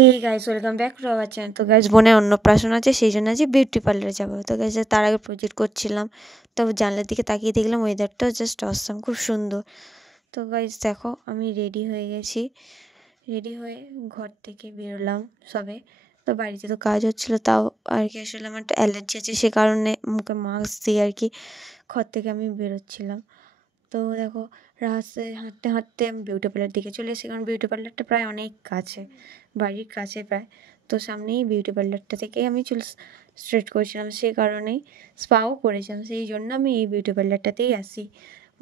এই guys welcome back to our channel. তো guys বোনের অন্নপ্রাশন আছে, সেই জন্য আজ বিউটি পার্লারে যাবো। তো গাইস তার আগে প্রজেক্ট করছিলাম, তো জানলার দিকে তাকিয়ে দেখলাম ওয়েদারটাও জাস্ট অসাম, খুব সুন্দর। তো গাইস দেখো আমি রেডি হয়ে গেছি, রেডি হয়ে ঘর থেকে বেরোলাম সবে। তো বাড়িতে তো কাজ হচ্ছিলো, তাও আর কি আসলে আমার একটা অ্যালার্জি আছে, সে কারণে মুখে মাস্ক দিয়ে আর কি ঘর থেকে আমি বেরোচ্ছিলাম। তো দেখো রাস্তায় হাঁটতে হাঁটতে আমি বিউটি পার্লার দিকে চলে এসেছি, কারণ বিউটি পার্লারটা প্রায় অনেক কাছে, বাড়ির কাছে প্রায়। তো সামনেই বিউটি পার্লারটা থেকেই আমি চুল স্ট্রেট করেছিলাম, সেই কারণেই স্পাও করেছিলাম, সেই জন্য আমি এই বিউটি পার্লারটাতেই আসি।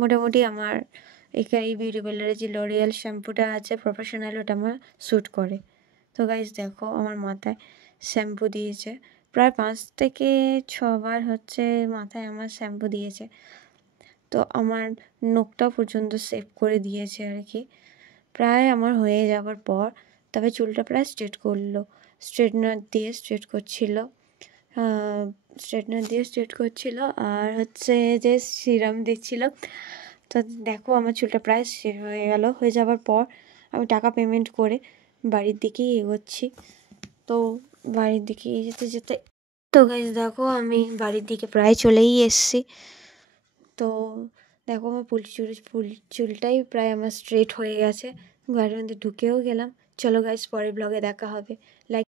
মোটামুটি আমার এখানে এই বিউটি পার্লারে যে লরিয়াল শ্যাম্পুটা আছে প্রফেশনাল, ওটা আমার শ্যুট করে। তো গাইজ দেখো আমার মাথায় শ্যাম্পু দিয়েছে, প্রায় 5 থেকে 6 বার হচ্ছে মাথায় আমার শ্যাম্পু দিয়েছে। তো আমার নখটা পর্যন্ত সেভ করে দিয়েছে আর কি, প্রায় আমার হয়ে যাওয়ার পর তবে চুলটা প্রায় স্ট্রেট করলো, স্ট্রেটনার দিয়ে স্ট্রেট করছিল, আর হচ্ছে যে সিরাম দিচ্ছিল। তো দেখো আমার চুলটা প্রায় শেষ হয়ে গেল, হয়ে যাওয়ার পর আমি টাকা পেমেন্ট করে বাড়ির দিকেই এগোচ্ছি। তো বাড়ির দিকে যেতে যেতে তো গাইস দেখো আমি বাড়ির দিকে প্রায় চলেই এসেছি। তো দেখো আমার চুলটাই প্রায় আমার স্ট্রেট হয়ে গেছে, ঘরের মধ্যে ঢুকেও গেলাম। চলো গাইস পরের ব্লগে দেখা হবে। লাইক